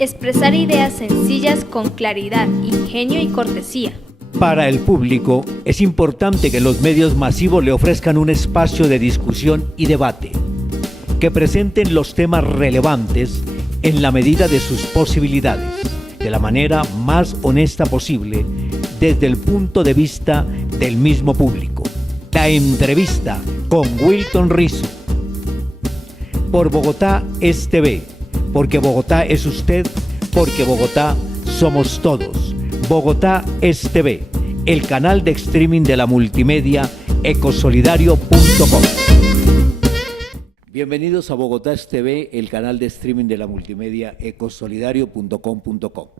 Expresar ideas sencillas con claridad, ingenio y cortesía. Para el público, es importante que los medios masivos le ofrezcan un espacio de discusión y debate, que presenten los temas relevantes en la medida de sus posibilidades, de la manera más honesta posible, desde el punto de vista del mismo público. La entrevista con Wilton Rizo. Por Bogotá es TV, porque Bogotá es usted, porque Bogotá somos todos. Bogotá es TV, el canal de streaming de la multimedia ecosolidario.com. Bienvenidos a Bogotá es TV, el canal de streaming de la multimedia ecosolidario.com.co.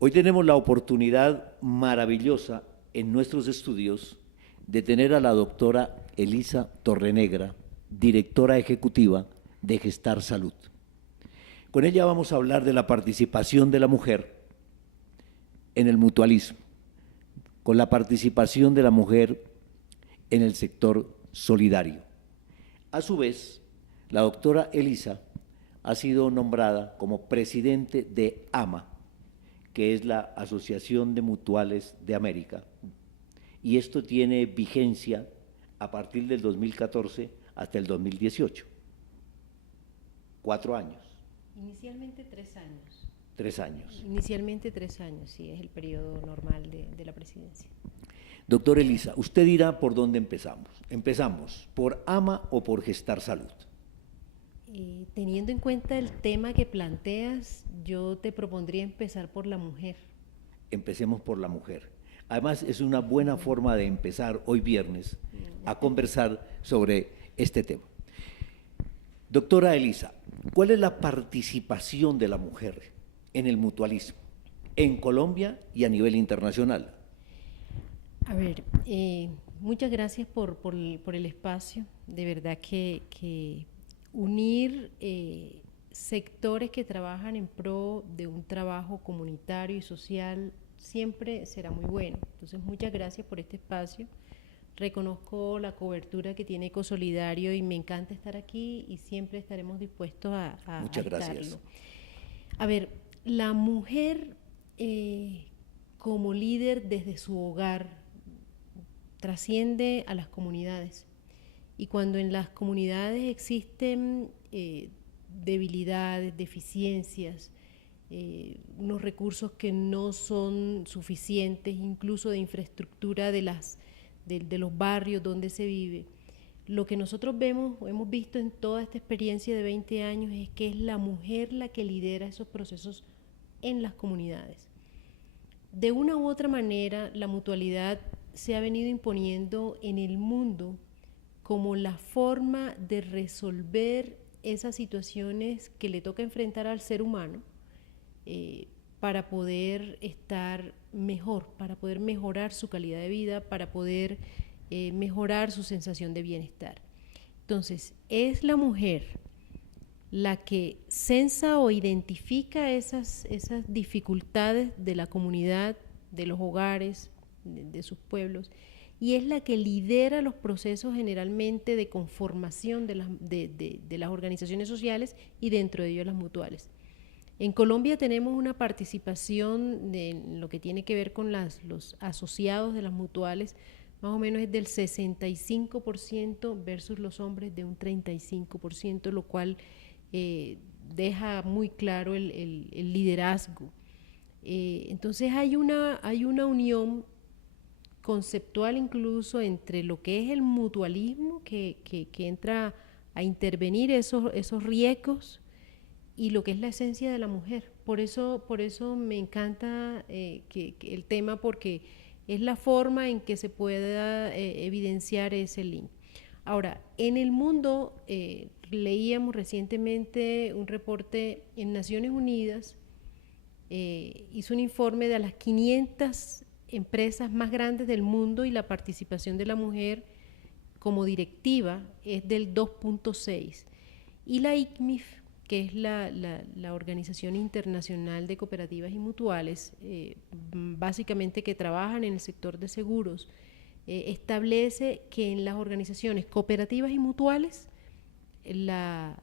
Hoy tenemos la oportunidad maravillosa en nuestros estudios de tener a la doctora Elisa Torrenegra, directora ejecutiva de Gestar Salud. Con ella vamos a hablar de la participación de la mujer en el mutualismo, con la participación de la mujer en el sector solidario. A su vez, la doctora Elisa ha sido nombrada como presidente de AMA, que es la Asociación de Mutuales de América, y esto tiene vigencia a partir del 2014 hasta el 2018. 4 años. Inicialmente 3 años. 3 años. Inicialmente 3 años, sí, es el periodo normal de la presidencia. Doctor Elisa, usted dirá por dónde empezamos. ¿Empezamos por AMA o por Gestar Salud? Teniendo en cuenta el tema que planteas, yo te propondría empezar por la mujer. Empecemos por la mujer. Además, es una buena forma de empezar hoy viernes a conversar sobre este tema. Doctora Elisa, ¿cuál es la participación de la mujer en el mutualismo en Colombia y a nivel internacional? A ver, muchas gracias por el espacio. De verdad que unir sectores que trabajan en pro de un trabajo comunitario y social siempre será muy bueno. Entonces, muchas gracias por este espacio. Reconozco la cobertura que tiene Ecosolidario y me encanta estar aquí y siempre estaremos dispuestos a Muchas gracias. estarlo. A ver, la mujer como líder desde su hogar trasciende a las comunidades, y cuando en las comunidades existen debilidades, deficiencias, unos recursos que no son suficientes, incluso de infraestructura de los barrios donde se vive, lo que nosotros hemos visto en toda esta experiencia de 20 años es que es la mujer la que lidera esos procesos en las comunidades. De una u otra manera, la mutualidad se ha venido imponiendo en el mundo como la forma de resolver esas situaciones que le toca enfrentar al ser humano para poder estar mejor, para poder mejorar su calidad de vida, para poder mejorar su sensación de bienestar. Entonces, es la mujer la que sensa o identifica esas dificultades de la comunidad, de los hogares, de sus pueblos, y es la que lidera los procesos generalmente de conformación de las organizaciones sociales y dentro de ellos las mutuales. En Colombia tenemos una participación en lo que tiene que ver con los asociados de las mutuales, más o menos es del 65% versus los hombres de un 35%, lo cual deja muy claro el liderazgo. Entonces hay una unión conceptual incluso entre lo que es el mutualismo que entra a intervenir esos riesgos y lo que es la esencia de la mujer. Por eso me encanta que el tema, porque es la forma en que se pueda evidenciar ese link. Ahora, en el mundo, leíamos recientemente un reporte en Naciones Unidas, hizo un informe de las 500 empresas más grandes del mundo y la participación de la mujer como directiva es del 2.6. Y la ICMIF, que es la Organización Internacional de Cooperativas y Mutuales, básicamente que trabajan en el sector de seguros, establece que en las organizaciones cooperativas y mutuales la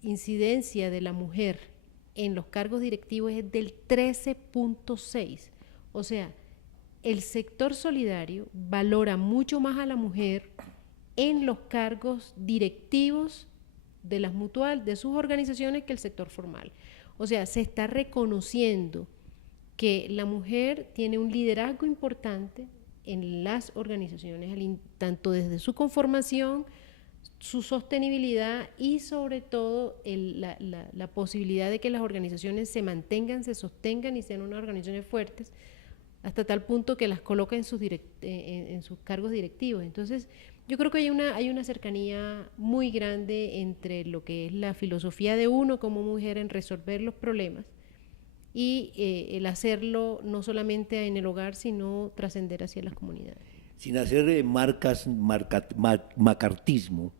incidencia de la mujer en los cargos directivos es del 13.6. O sea, el sector solidario valora mucho más a la mujer en los cargos directivos de las mutuales, de sus organizaciones, que el sector formal. O sea, se está reconociendo que la mujer tiene un liderazgo importante en las organizaciones, tanto desde su conformación, su sostenibilidad y sobre todo la posibilidad de que las organizaciones se mantengan, se sostengan y sean unas organizaciones fuertes, hasta tal punto que las coloca en sus cargos directivos. Entonces, yo creo que hay una cercanía muy grande entre lo que es la filosofía de uno como mujer en resolver los problemas y el hacerlo no solamente en el hogar, sino trascender hacia las comunidades. Sin hacer macartismo,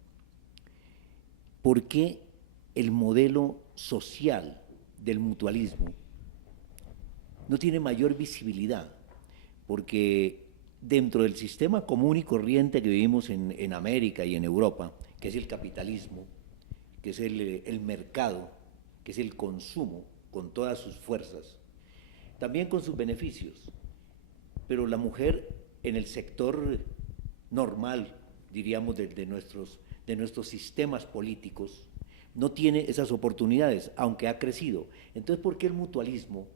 ¿por qué el modelo social del mutualismo no tiene mayor visibilidad? Porque dentro del sistema común y corriente que vivimos en América y en Europa, que es el capitalismo, que es el mercado, que es el consumo con todas sus fuerzas, también con sus beneficios, pero la mujer en el sector normal, diríamos, de nuestros sistemas políticos, no tiene esas oportunidades, aunque ha crecido. Entonces, ¿por qué el mutualismo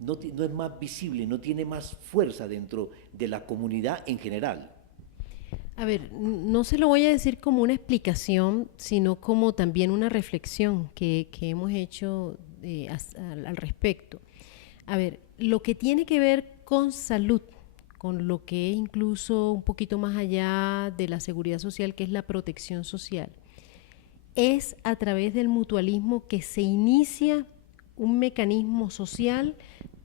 no es más visible, no tiene más fuerza dentro de la comunidad en general? A ver, no se lo voy a decir como una explicación, sino como también una reflexión que hemos hecho al respecto. A ver, lo que tiene que ver con salud, con lo que es incluso un poquito más allá de la seguridad social, que es la protección social, es a través del mutualismo que se inicia un mecanismo social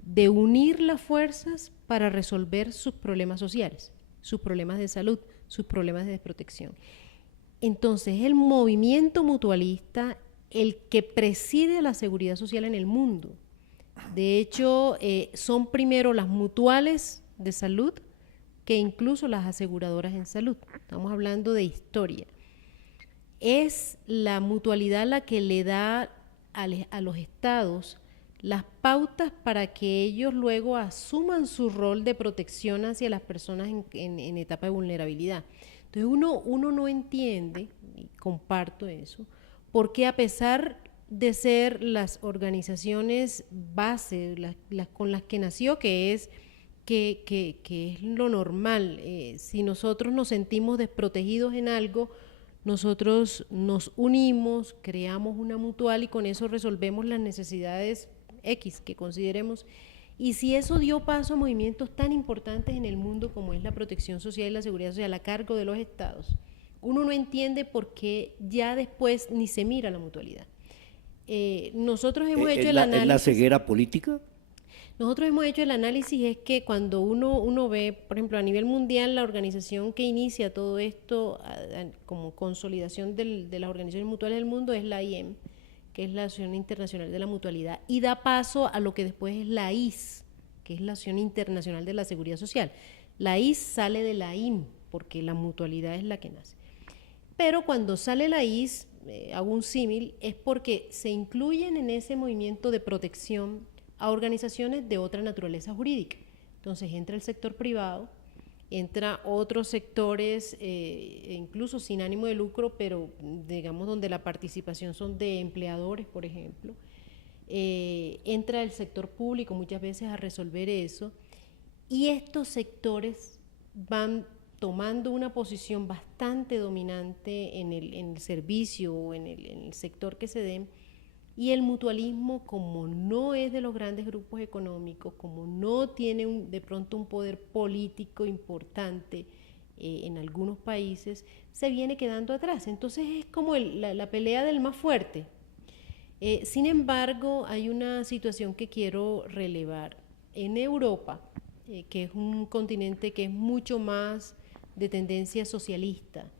de unir las fuerzas para resolver sus problemas sociales, sus problemas de salud, sus problemas de desprotección. Entonces, el movimiento mutualista el que preside la seguridad social en el mundo. De hecho, son primero las mutuales de salud que incluso las aseguradoras en salud. Estamos hablando de historia. Es la mutualidad la que le da a los estados las pautas para que ellos luego asuman su rol de protección hacia las personas en etapa de vulnerabilidad. Entonces uno no entiende, y comparto eso, porque a pesar de ser las organizaciones base, las con las que nació, que es lo normal, si nosotros nos sentimos desprotegidos en algo, nosotros nos unimos, creamos una mutual y con eso resolvemos las necesidades X que consideremos. Y si eso dio paso a movimientos tan importantes en el mundo como es la protección social y la seguridad social a cargo de los estados, uno no entiende por qué ya después ni se mira la mutualidad. Nosotros hemos hecho el análisis. ¿Es la ceguera política? Nosotros hemos hecho el análisis, es que cuando uno ve, por ejemplo, a nivel mundial, la organización que inicia todo esto como consolidación de las organizaciones mutuales del mundo es la IEM, que es la Asociación Internacional de la Mutualidad, y da paso a lo que después es la IS, que es la Asociación Internacional de la Seguridad Social. La IS sale de la IM, porque la mutualidad es la que nace. Pero cuando sale la IS, hago un símil, es porque se incluyen en ese movimiento de protección a organizaciones de otra naturaleza jurídica. Entonces entra el sector privado, entra otros sectores, incluso sin ánimo de lucro, pero digamos donde la participación son de empleadores, por ejemplo. Entra el sector público muchas veces a resolver eso, y estos sectores van tomando una posición bastante dominante en el servicio o en el sector que se den, y el mutualismo, como no es de los grandes grupos económicos, como no tiene de pronto un poder político importante en algunos países, se viene quedando atrás. Entonces es como la pelea del más fuerte. Sin embargo, hay una situación que quiero relevar. En Europa, que es un continente que es mucho más de tendencia socialista,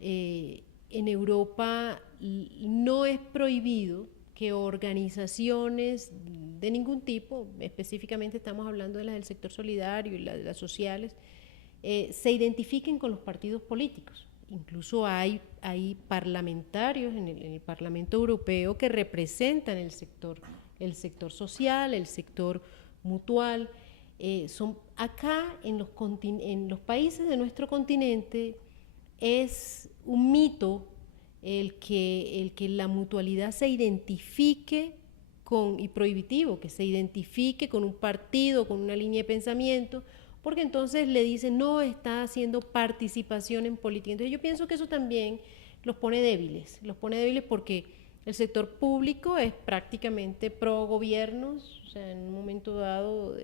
en Europa no es prohibido que organizaciones de ningún tipo, específicamente estamos hablando de las del sector solidario y de las sociales, se identifiquen con los partidos políticos. Incluso hay parlamentarios en el Parlamento Europeo que representan el sector el sector social, el sector mutual. Acá en los países de nuestro continente es un mito el que la mutualidad se identifique y prohibitivo, que se identifique con un partido, con una línea de pensamiento, porque entonces le dicen, no, está haciendo participación en política. Entonces yo pienso que eso también los pone débiles porque el sector público es prácticamente pro gobiernos, o sea, en un momento dado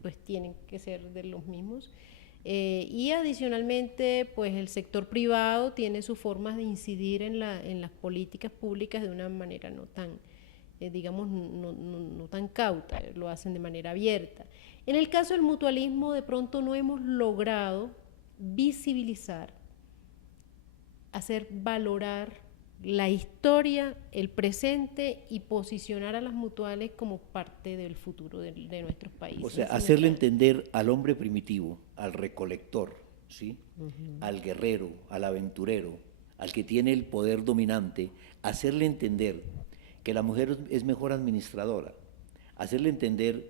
pues tienen que ser de los mismos. Y adicionalmente, pues el sector privado tiene sus formas de incidir en las políticas públicas de una manera no tan, digamos, no tan cauta, lo hacen de manera abierta. En el caso del mutualismo, de pronto no hemos logrado visibilizar, hacer valorar la historia, el presente y posicionar a las mutuales como parte del futuro de nuestros países. O sea, hacerle entender al hombre primitivo, al recolector, ¿sí? Al guerrero, al aventurero, al que tiene el poder dominante, hacerle entender que la mujer es mejor administradora, hacerle entender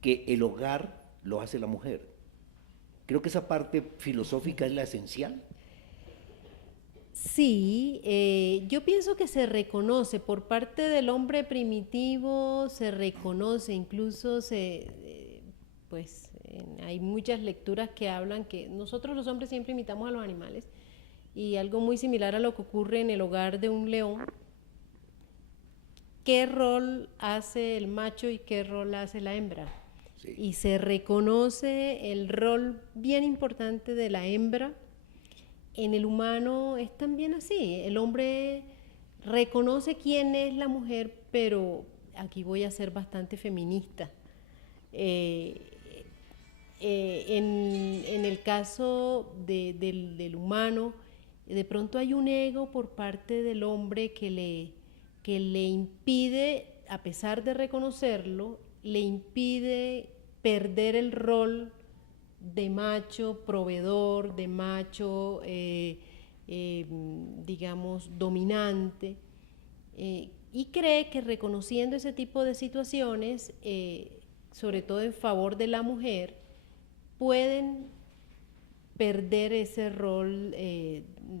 que el hogar lo hace la mujer. Creo que esa parte filosófica es la esencial. Sí, yo pienso que se reconoce por parte del hombre primitivo, se reconoce, incluso hay muchas lecturas que hablan que nosotros los hombres siempre imitamos a los animales, y algo muy similar a lo que ocurre en el hogar de un león. ¿Qué rol hace el macho y qué rol hace la hembra? Sí. Y se reconoce el rol bien importante de la hembra. En el humano es también así, el hombre reconoce quién es la mujer, pero aquí voy a ser bastante feminista. En el caso del humano, de pronto hay un ego por parte del hombre que le impide, a pesar de reconocerlo, le impide perder el rol de macho proveedor, de macho, digamos, dominante, y cree que reconociendo ese tipo de situaciones, sobre todo en favor de la mujer, pueden perder ese rol,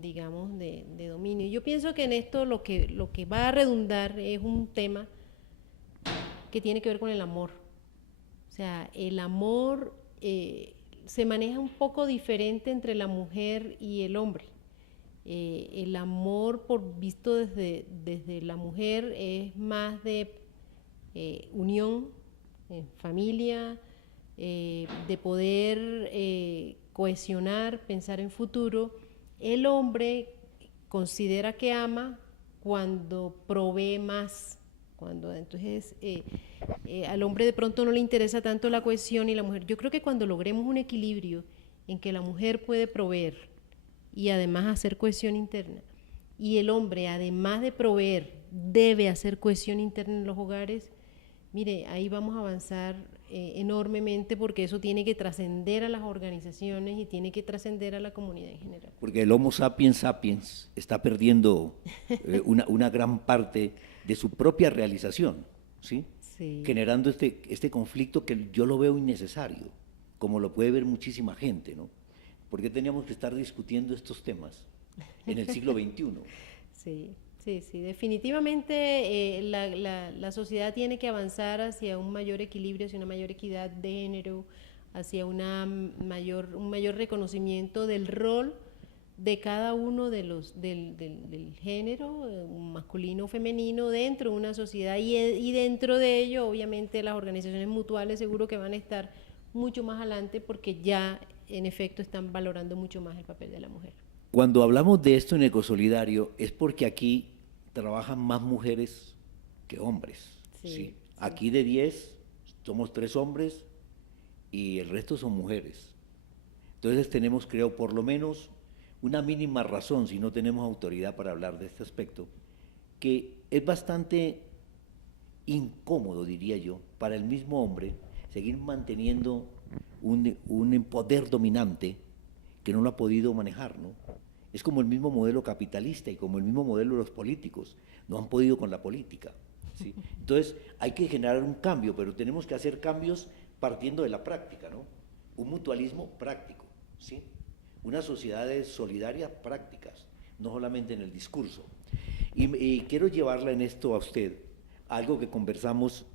digamos, de dominio. Yo pienso que en esto lo que va a redundar es un tema que tiene que ver con el amor. O sea, el amor se maneja un poco diferente entre la mujer y el hombre. El amor visto desde la mujer es más de unión, familia, de poder cohesionar, pensar en futuro. El hombre considera que ama cuando provee más. Entonces al hombre de pronto no le interesa tanto la cohesión y la mujer. Yo creo que cuando logremos un equilibrio en que la mujer puede proveer y además hacer cohesión interna, y el hombre además de proveer debe hacer cohesión interna en los hogares, mire, ahí vamos a avanzar enormemente, porque eso tiene que trascender a las organizaciones y tiene que trascender a la comunidad en general. Porque el Homo sapiens sapiens está perdiendo una gran parte de su propia realización, ¿sí? Sí. Generando este conflicto que yo lo veo innecesario, como lo puede ver muchísima gente, ¿no? ¿Por qué teníamos que estar discutiendo estos temas en el siglo XXI? Sí. Sí, definitivamente la sociedad tiene que avanzar hacia un mayor equilibrio, hacia una mayor equidad de género, hacia un mayor reconocimiento del rol de cada uno del género, masculino o femenino, dentro de una sociedad, y dentro de ello, obviamente, las organizaciones mutuales seguro que van a estar mucho más adelante, porque ya, en efecto, están valorando mucho más el papel de la mujer. Cuando hablamos de esto en Ecosolidario es porque aquí trabajan más mujeres que hombres. ¿sí? Aquí de 10 somos 3 hombres y el resto son mujeres. Entonces tenemos, creo, por lo menos una mínima razón, si no tenemos autoridad para hablar de este aspecto, que es bastante incómodo, diría yo, para el mismo hombre seguir manteniendo un poder dominante que no lo ha podido manejar, ¿no? Es como el mismo modelo capitalista y como el mismo modelo de los políticos, no han podido con la política, ¿sí? Entonces, hay que generar un cambio, pero tenemos que hacer cambios partiendo de la práctica, ¿no? Un mutualismo práctico, ¿sí? Unas sociedades solidarias prácticas, no solamente en el discurso. Y quiero llevarla en esto a usted, algo que conversamos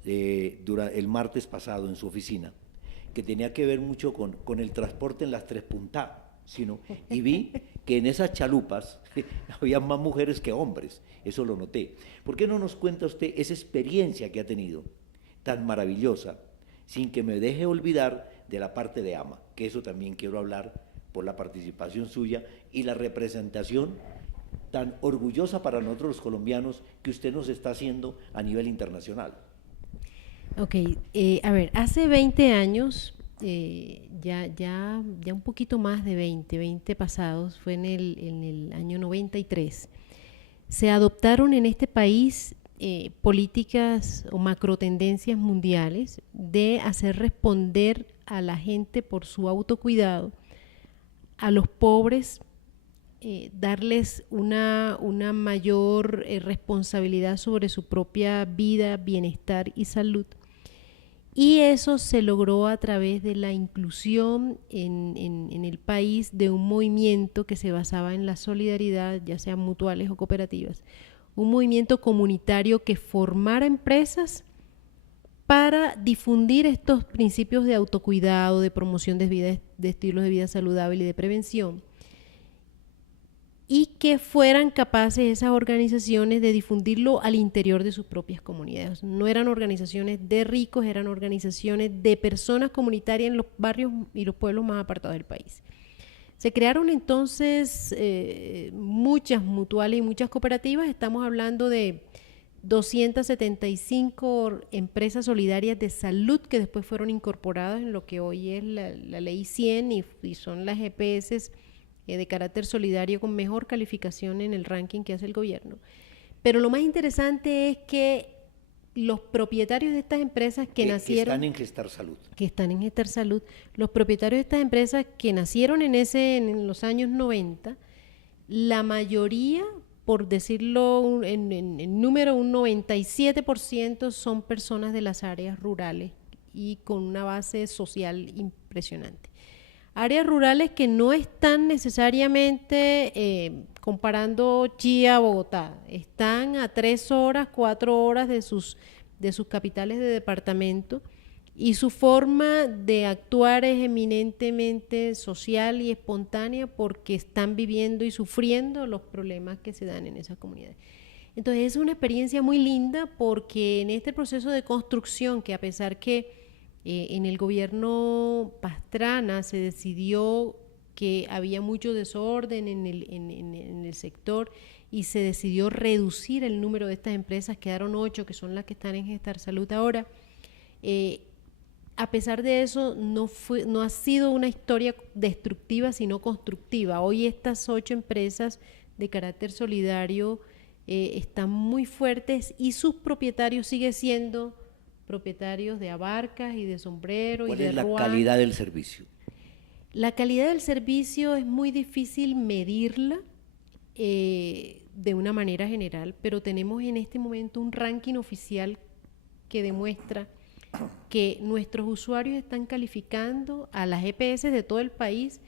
durante el martes pasado en su oficina, que tenía que ver mucho con el transporte en las Tres Puntas, ¿sí, no? Y vi que en esas chalupas había más mujeres que hombres, eso lo noté. ¿Por qué no nos cuenta usted esa experiencia que ha tenido, tan maravillosa, sin que me deje olvidar de la parte de AMA, que eso también quiero hablar por la participación suya y la representación tan orgullosa para nosotros los colombianos que usted nos está haciendo a nivel internacional? Ok, a ver, hace 20 años, ya un poquito más de 20 pasados, fue en el año 93, se adoptaron en este país políticas o macrotendencias mundiales de hacer responder a la gente por su autocuidado, a los pobres, darles una mayor responsabilidad sobre su propia vida, bienestar y salud. Y eso se logró a través de la inclusión en el país de un movimiento que se basaba en la solidaridad, ya sean mutuales o cooperativas, un movimiento comunitario que formara empresas para difundir estos principios de autocuidado, de promoción de estilos de vida saludable y de prevención, y que fueran capaces esas organizaciones de difundirlo al interior de sus propias comunidades. No eran organizaciones de ricos, eran organizaciones de personas comunitarias en los barrios y los pueblos más apartados del país. Se crearon entonces muchas mutuales y muchas cooperativas. Estamos hablando de 275 empresas solidarias de salud que después fueron incorporadas en lo que hoy es la ley 100 y son las EPS de carácter solidario con mejor calificación en el ranking que hace el gobierno. Pero lo más interesante es que los propietarios de estas empresas que nacieron... están en Gestar Salud. Que están en Gestar Salud. Los propietarios de estas empresas que nacieron en los años 90, la mayoría, por decirlo en número, un 97% son personas de las áreas rurales y con una base social impresionante. Áreas rurales que no están necesariamente comparando Chía a Bogotá, están a 3 horas, 4 horas de sus capitales de departamento, y su forma de actuar es eminentemente social y espontánea porque están viviendo y sufriendo los problemas que se dan en esas comunidades. Entonces es una experiencia muy linda porque en este proceso de construcción, que a pesar que en el gobierno Pastrana se decidió que había mucho desorden en el sector y se decidió reducir el número de estas empresas, quedaron 8 que son las que están en Gestar Salud ahora. A pesar de eso, no ha sido una historia destructiva, sino constructiva. Hoy estas 8 empresas de carácter solidario están muy fuertes y sus propietarios siguen siendo propietarios de Abarcas y de Sombrero y de ¿Cuál es la Ruan. calidad del servicio? La calidad del servicio es muy difícil medirla de una manera general, pero tenemos en este momento un ranking oficial que demuestra que nuestros usuarios están calificando a las EPS de todo el país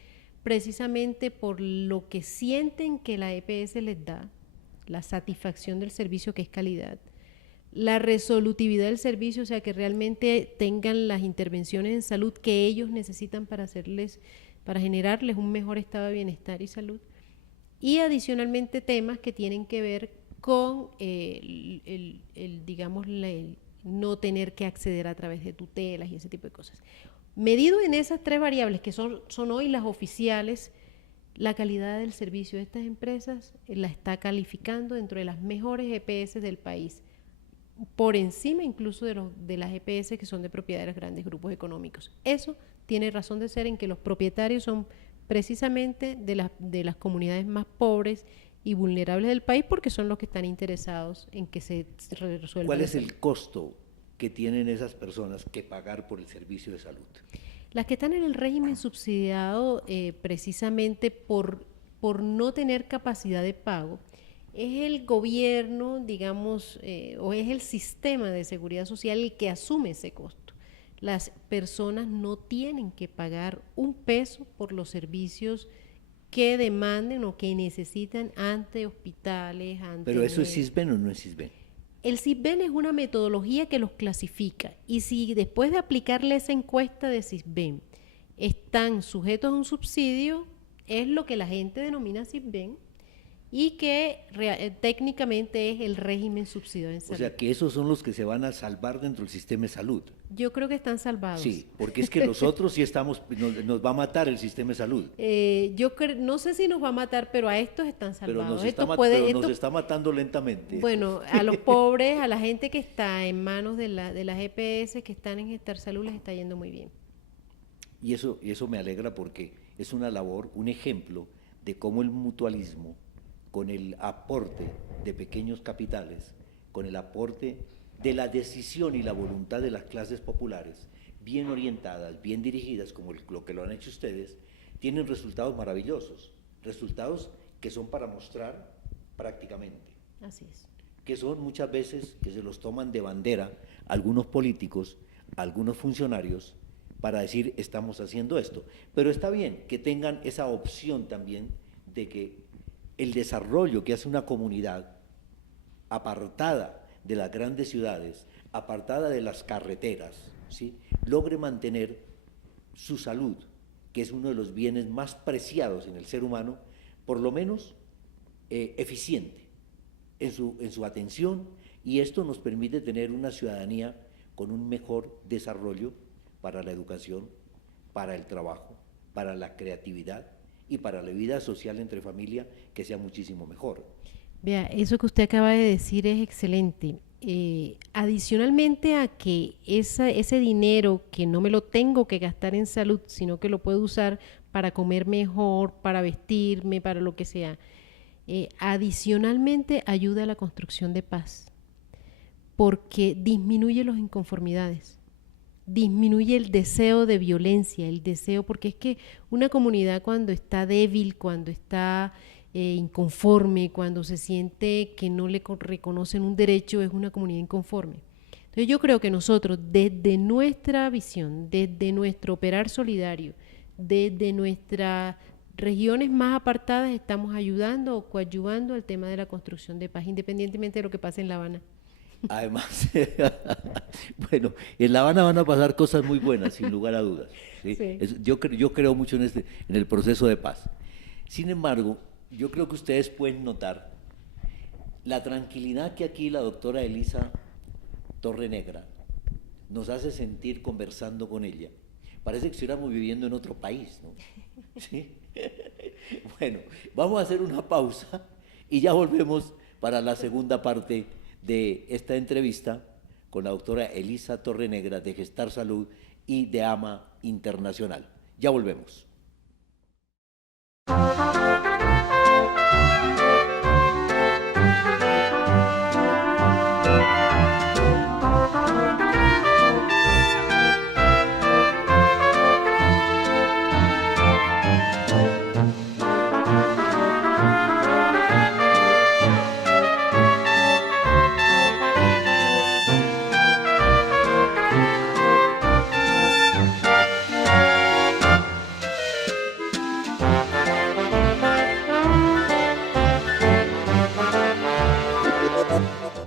precisamente por lo que sienten que la EPS les da, la satisfacción del servicio, que es calidad, la resolutividad del servicio, o sea, que realmente tengan las intervenciones en salud que ellos necesitan para generarles un mejor estado de bienestar y salud, y adicionalmente temas que tienen que ver con digamos, el no tener que acceder a través de tutelas y ese tipo de cosas. Medido en esas 3 variables que son hoy las oficiales, la calidad del servicio de estas empresas la está calificando dentro de las mejores EPS del país, por encima incluso de las EPS que son de propiedad de los grandes grupos económicos. Eso tiene razón de ser en que los propietarios son precisamente de las comunidades más pobres y vulnerables del país, porque son los que están interesados en que se resuelva. ¿Cuál es el costo que tienen esas personas que pagar por el servicio de salud? Las que están en el régimen subsidiado precisamente por no tener capacidad de pago, es el gobierno, digamos, o es el sistema de seguridad social el que asume ese costo. Las personas no tienen que pagar un peso por los servicios que demanden o que necesitan ante hospitales, ante... ¿Pero eso es SISBEN o no es SISBEN? El SISBEN es una metodología que los clasifica, y si después de aplicarle esa encuesta de SISBEN están sujetos a un subsidio, es lo que la gente denomina SISBEN, y que técnicamente es el régimen subsidiado en salud. O sea, que esos son los que se van a salvar dentro del sistema de salud. Yo creo que están salvados. Sí, porque es que los otros sí nos va a matar el sistema de salud. No sé si nos va a matar, pero a estos están salvados. Pero nos está matando lentamente. Bueno, a los pobres, a la gente que está en manos de las EPS, que están en Gestar Salud, les está yendo muy bien. Y eso me alegra porque es una labor, un ejemplo de cómo el mutualismo, con el aporte de pequeños capitales, con el aporte de la decisión y la voluntad de las clases populares, bien orientadas, bien dirigidas, como lo que lo han hecho ustedes, tienen resultados maravillosos, resultados que son para mostrar prácticamente. Así es. Que son muchas veces que se los toman de bandera algunos políticos, algunos funcionarios, para decir estamos haciendo esto. Pero está bien que tengan esa opción también de que el desarrollo que hace una comunidad apartada de las grandes ciudades, apartada de las carreteras, ¿sí?, logre mantener su salud, que es uno de los bienes más preciados en el ser humano, por lo menos eficiente en su atención, y esto nos permite tener una ciudadanía con un mejor desarrollo para la educación, para el trabajo, para la creatividad y para la vida social entre familia, que sea muchísimo mejor. Vea, eso que usted acaba de decir es excelente. Adicionalmente a que ese dinero que no me lo tengo que gastar en salud, sino que lo puedo usar para comer mejor, para vestirme, para lo que sea, adicionalmente ayuda a la construcción de paz, porque disminuye las inconformidades, disminuye el deseo de violencia, el deseo, porque es que una comunidad cuando está débil, cuando está inconforme, cuando se siente que no le reconocen un derecho, es una comunidad inconforme. Entonces yo creo que nosotros, desde nuestra visión, desde nuestro operar solidario, desde nuestras regiones más apartadas, estamos ayudando o coadyuvando al tema de la construcción de paz, independientemente de lo que pase en La Habana. Además, bueno, en La Habana van a pasar cosas muy buenas, sin lugar a dudas, ¿sí? Sí. Yo creo mucho en el proceso de paz. Sin embargo, yo creo que ustedes pueden notar la tranquilidad que aquí la doctora Elisa Torrenegra nos hace sentir conversando con ella. Parece que estuviéramos viviendo en otro país, ¿no? ¿Sí? Bueno, vamos a hacer una pausa y ya volvemos para la segunda parte de esta entrevista con la doctora Elisa Torrenegra de Gestar Salud y de AMA Internacional. Ya volvemos.